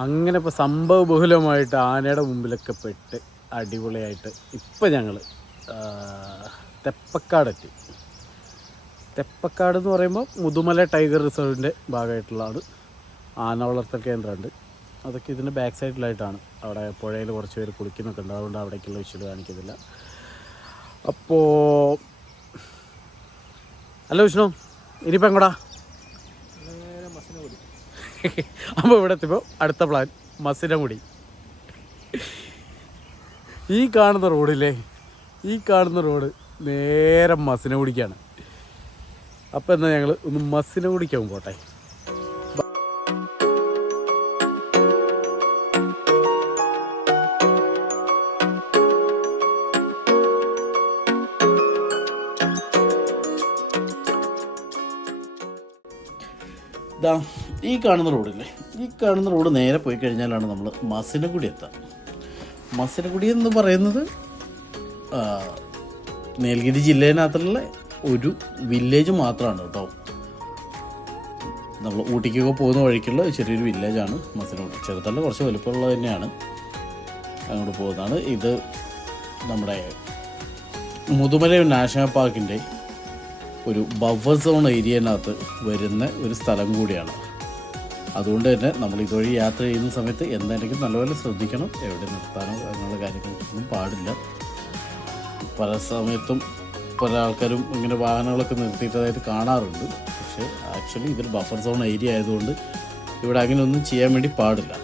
അങ്ങനെ ഇപ്പോൾ സംഭവബഹുലമായിട്ട് ആനയുടെ മുമ്പിലൊക്കെ പെട്ട് അടിപൊളിയായിട്ട് ഇപ്പം ഞങ്ങൾ തെപ്പക്കാടെത്തി. തെപ്പക്കാട് എന്ന് പറയുമ്പോൾ മുതുമല ടൈഗർ റിസർവിൻ്റെ ഭാഗമായിട്ടുള്ളതാണ്. ആന വളർത്തൽ കേന്ദ്രമുണ്ട്. അതൊക്കെ ഇതിൻ്റെ ബാക്ക് സൈഡിലായിട്ടാണ്. അവിടെ പുഴയിൽ കുറച്ച് പേര് കുളിക്കുന്നൊക്കെ ഉണ്ട്. അതുകൊണ്ട് അവിടേക്കുള്ള വിഷ്വൽ കാണിക്കുന്നില്ല. അപ്പോൾ ഹലോ വിഷ്ണു, ഇനിയിപ്പോൾ എങ്ങോടാ? അപ്പോൾ ഇവിടെ എത്തിയപ്പോൾ അടുത്ത പ്ലാൻ മസിനഗുഡി. ഈ കാണുന്ന റോഡില്ലേ, ഈ കാണുന്ന റോഡ് നേരെ മസിനഗുഡിക്കാണ്. അപ്പോൾ എന്നാൽ ഞങ്ങൾ ഒന്ന് മസിനഗുഡിക്കാവും പോട്ടെ. ഇതാ ഈ കാണുന്ന റോഡില്ലേ, ഈ കാണുന്ന റോഡ് നേരെ പോയി കഴിഞ്ഞാലാണ് നമ്മൾ മസിനഗുഡി എത്തുക. മസിനഗുഡി എന്ന് പറയുന്നത് നീലഗിരി ജില്ലയിനകത്തുള്ള ഒരു വില്ലേജ് മാത്രമാണ് കേട്ടോ. നമ്മൾ ഊട്ടിക്കൊക്കെ പോകുന്ന വഴിക്കുള്ള ചെറിയൊരു വില്ലേജാണ് മസിനഗുഡി. ചെറുതല്ല, കുറച്ച് വലുപ്പമുള്ളത് തന്നെയാണ്. അങ്ങോട്ട് പോകുന്നതാണ്. ഇത് നമ്മുടെ മുതുമല നാഷണൽ പാർക്കിൻ്റെ ഒരു ബഫർ സോൺ ഏരിയനകത്ത് വരുന്ന ഒരു സ്ഥലം കൂടിയാണ്. അതുകൊണ്ട് തന്നെ നമ്മൾ ഇതുവഴി യാത്ര ചെയ്യുന്ന സമയത്ത് എന്തായാലും നല്ലപോലെ ശ്രദ്ധിക്കണം. എവിടെ നിർത്താനോ അങ്ങനെയുള്ള കാര്യങ്ങളൊന്നും പാടില്ല. പല സമയത്തും പല ആൾക്കാരും ഇങ്ങനെ വാഹനങ്ങളൊക്കെ നിർത്തിയിട്ടതായിട്ട് കാണാറുണ്ട്. പക്ഷേ ആക്ച്വലി ഇതൊരു ബഫർ സോൺ ഏരിയ ആയതുകൊണ്ട് ഇവിടെ അങ്ങനെയൊന്നും ചെയ്യാൻ വേണ്ടി പാടില്ല.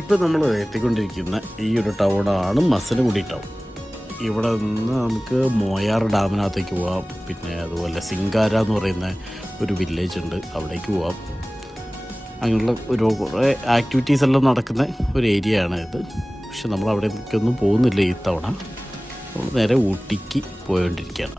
ഇപ്പോൾ നമ്മൾ എത്തിക്കൊണ്ടിരിക്കുന്ന ഈ ഒരു ടൗണാണ് മസിനഗുഡി ടൗൺ. ഇവിടെ നിന്ന് നമുക്ക് മോയാർ ഡാമിനകത്തേക്ക് പോകാം. പിന്നെ അതുപോലെ സിംഗാര എന്ന് പറയുന്ന ഒരു വില്ലേജ് ഉണ്ട്, അവിടേക്ക് പോകാം. അങ്ങനെയുള്ള ഒരു കുറേ ആക്ടിവിറ്റീസ് എല്ലാം നടക്കുന്ന ഒരു ഏരിയ ആണ് ഇത്. പക്ഷെ നമ്മൾ അവിടേക്കൊന്നും പോകുന്നില്ല ഈ തവണ. നമ്മൾ നേരെ ഊട്ടിക്ക് പോയോണ്ടിരിക്കുകയാണ്.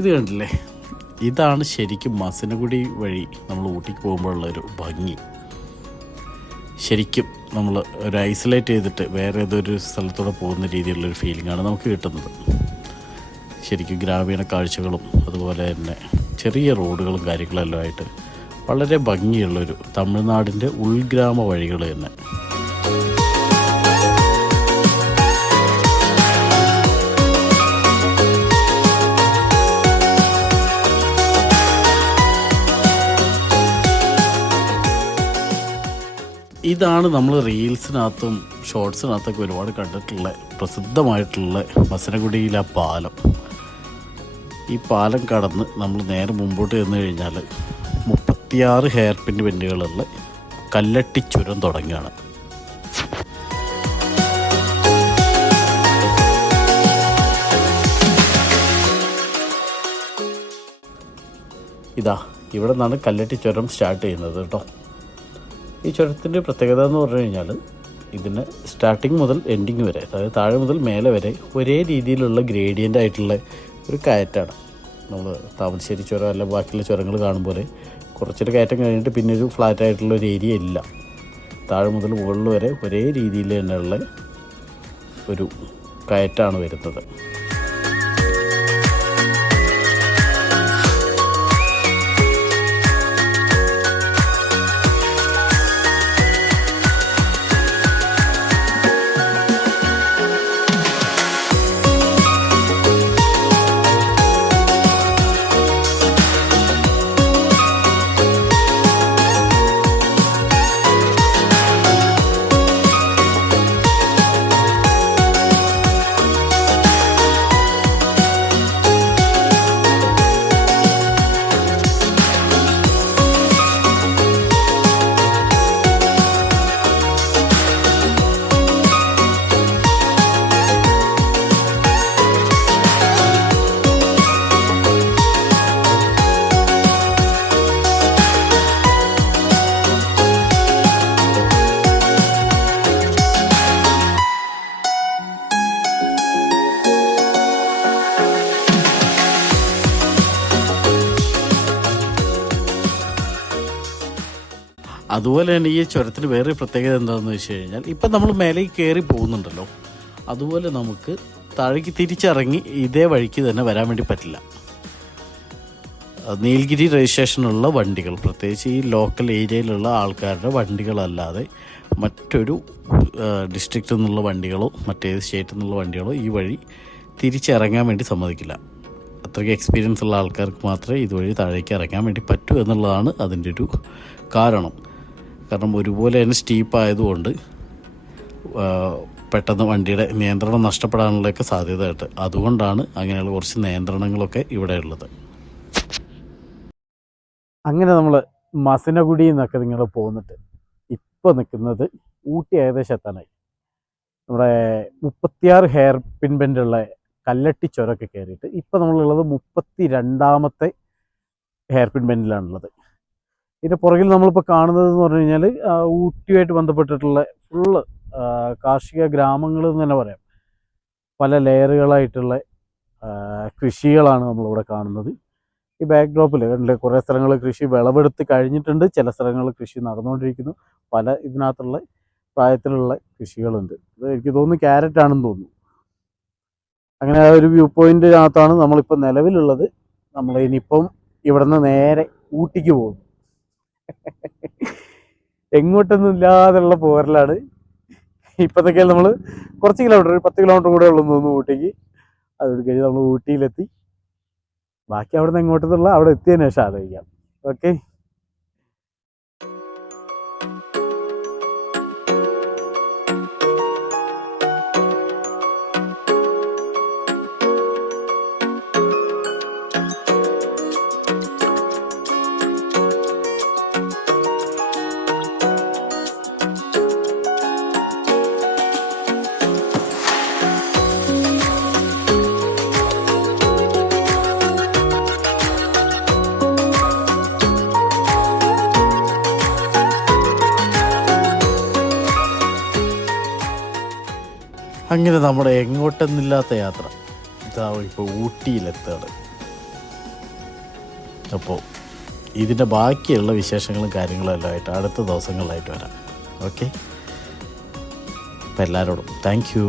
ഇത് കണ്ടില്ലേ, ഇതാണ് ശരിക്കും മസിനഗുഡി വഴി നമ്മൾ ഊട്ടിക്ക് പോകുമ്പോഴുള്ളൊരു ഭംഗി. ശരിക്കും നമ്മൾ ഒരു ഐസൊലേറ്റ് ചെയ്തിട്ട് വേറെ ഏതൊരു സ്ഥലത്തൂടെ പോകുന്ന രീതിയിലുള്ളൊരു ഫീലിംഗാണ് നമുക്ക് കിട്ടുന്നത്. ശരിക്കും ഗ്രാമീണ കാഴ്ചകളും അതുപോലെ തന്നെ ചെറിയ റോഡുകളും കാര്യങ്ങളെല്ലാം ആയിട്ട് വളരെ ഭംഗിയുള്ളൊരു തമിഴ്നാടിൻ്റെ ഉൾഗ്രാമ വഴികൾ തന്നെ. ഇതാണ് നമ്മൾ റീൽസിനകത്തും ഷോർട്സിനകത്തൊക്കെ ഒരുപാട് കണ്ടിട്ടുള്ള പ്രസിദ്ധമായിട്ടുള്ള മസനഗുഡിയിലെ പാലം. ഈ പാലം കടന്ന് നമ്മൾ നേരെ മുമ്പോട്ട് ചെന്ന് കഴിഞ്ഞാൽ 36 ഹെയർ പിൻ ബെൻഡുകളുള്ള കല്ലട്ടി ചുരം തുടങ്ങുകയാണ്. ഇതാ ഇവിടെ നിന്നാണ് കല്ലട്ടി ചുരം സ്റ്റാർട്ട് ചെയ്യുന്നത് കേട്ടോ. ഈ ചുരത്തിൻ്റെ പ്രത്യേകത എന്ന് പറഞ്ഞു കഴിഞ്ഞാൽ ഇതിന് സ്റ്റാർട്ടിങ് മുതൽ എൻഡിങ് വരെ, അതായത് താഴെ മുതൽ മേലെ വരെ ഒരേ രീതിയിലുള്ള ഗ്രേഡിയൻ്റ് ആയിട്ടുള്ള ഒരു കയറ്റാണ്. നമ്മൾ താമരശ്ശേരി ചുരം അല്ല ബാക്കിയുള്ള ചുരങ്ങൾ കാണുമ്പോൾ കുറച്ചൊരു കയറ്റം കഴിഞ്ഞിട്ട് പിന്നെ ഒരു ഫ്ലാറ്റ് ആയിട്ടുള്ള ഒരു ഏരിയ ഇല്ല. താഴെ മുതൽ മുകളിൽ വരെ ഒരേ രീതിയിൽ തന്നെയുള്ള ഒരു കയറ്റാണ് വരുന്നത്. അതുപോലെ തന്നെ ഈ ചുരത്തിന് വേറെ പ്രത്യേകത എന്താണെന്ന് വെച്ച് കഴിഞ്ഞാൽ ഇപ്പം നമ്മൾ മേലേക്ക് കയറി പോകുന്നുണ്ടല്ലോ, അതുപോലെ നമുക്ക് താഴേക്ക് തിരിച്ചിറങ്ങി ഇതേ വഴിക്ക് തന്നെ വരാൻ വേണ്ടി പറ്റില്ല. നീൽഗിരി രജിസ്ട്രേഷനുള്ള വണ്ടികൾ, പ്രത്യേകിച്ച് ഈ ലോക്കൽ ഏരിയയിലുള്ള ആൾക്കാരുടെ വണ്ടികളല്ലാതെ മറ്റൊരു ഡിസ്ട്രിക്റ്റിൽ നിന്നുള്ള വണ്ടികളോ മറ്റേത് സ്റ്റേറ്റിൽ നിന്നുള്ള വണ്ടികളോ ഈ വഴി തിരിച്ചിറങ്ങാൻ വേണ്ടി സമ്മതിക്കില്ല. അത്രയ്ക്ക് എക്സ്പീരിയൻസ് ഉള്ള ആൾക്കാർക്ക് മാത്രമേ ഇതുവഴി താഴേക്ക് ഇറങ്ങാൻ വേണ്ടി പറ്റൂ എന്നുള്ളതാണ് അതിൻ്റെ ഒരു കാരണം. കാരണം ഒരുപോലെ തന്നെ സ്റ്റീപ്പായതുകൊണ്ട് പെട്ടെന്ന് വണ്ടിയുടെ നിയന്ത്രണം നഷ്ടപ്പെടാനുള്ളതൊക്കെ സാധ്യതയുണ്ട്. അതുകൊണ്ടാണ് അങ്ങനെയുള്ള കുറച്ച് നിയന്ത്രണങ്ങളൊക്കെ ഇവിടെ ഉള്ളത്. അങ്ങനെ നമ്മൾ മസനഗുഡിയിൽ നിന്നൊക്കെ നിങ്ങൾ പോന്നിട്ട് ഇപ്പോൾ നിൽക്കുന്നത് ഊട്ടി ഏകദേശം എത്താനായി. നമ്മുടെ 36 ഹെയർ പിൻ ബെൻഡുള്ള കല്ലട്ടി ചുരമൊക്കെ കയറിയിട്ട് ഇപ്പോൾ നമ്മളുള്ളത് 32ാമത്തെ ഹെയർ പിൻ ബെൻഡിലാണുള്ളത്. ഇതിൻ്റെ പുറകിൽ നമ്മളിപ്പോൾ കാണുന്നതെന്ന് പറഞ്ഞു കഴിഞ്ഞാൽ ഊട്ടിയുമായിട്ട് ബന്ധപ്പെട്ടിട്ടുള്ള ഫുള്ള് കാർഷിക ഗ്രാമങ്ങൾ എന്ന് തന്നെ പറയാം. പല ലെയറുകളായിട്ടുള്ള കൃഷികളാണ് നമ്മളിവിടെ കാണുന്നത്. ഈ ബാക്ക് ഡ്രോപ്പിൽ കണ്ടില്ലേ, കുറേ സ്ഥലങ്ങൾ കൃഷി വിളവെടുത്ത് കഴിഞ്ഞിട്ടുണ്ട്, ചില സ്ഥലങ്ങൾ കൃഷി നടന്നുകൊണ്ടിരിക്കുന്നു. പല ഇതിനകത്തുള്ള പ്രായത്തിലുള്ള കൃഷികളുണ്ട്. ഇത് എനിക്ക് തോന്നുന്നു ക്യാരറ്റ് ആണെന്ന് തോന്നുന്നു. അങ്ങനെ ആ ഒരു വ്യൂ പോയിന്റിനകത്താണ് നമ്മളിപ്പോൾ നിലവിലുള്ളത്. നമ്മൾ ഇനിയിപ്പം ഇവിടെ നിന്ന് നേരെ ഊട്ടിക്ക് പോകുന്നു. എങ്ങോട്ടൊന്നും ഇല്ലാതെയുള്ള പോരലാണ്. ഇപ്പോഴത്തേക്കാൾ നമ്മൾ കുറച്ച് കിലോമീറ്റർ, ഒരു 10 കിലോമീറ്റർ കൂടെ ഉള്ളൂ തോന്നുന്നു ഊട്ടിക്ക്. അതുകൊണ്ട് കഴിഞ്ഞ് നമ്മൾ ഊട്ടിയിലെത്തി. ബാക്കി അവിടെ നിന്ന് എങ്ങോട്ടുള്ള അവിടെ എത്തിയതിനു ശേഷം ആലോചിക്കാം. ഓക്കെ. അങ്ങനെ നമ്മുടെ എങ്ങോട്ടെന്നില്ലാത്ത യാത്ര ഇതാ ഇപ്പോൾ ഊട്ടിയിലെത്താണ്. അപ്പോൾ ഇതിൻ്റെ ബാക്കിയുള്ള വിശേഷങ്ങളും കാര്യങ്ങളും എല്ലാം ആയിട്ട് അടുത്ത ദിവസങ്ങളിലായിട്ട് വരാം. ഓക്കെ. അപ്പോൾ എല്ലാവരോടും താങ്ക് യു.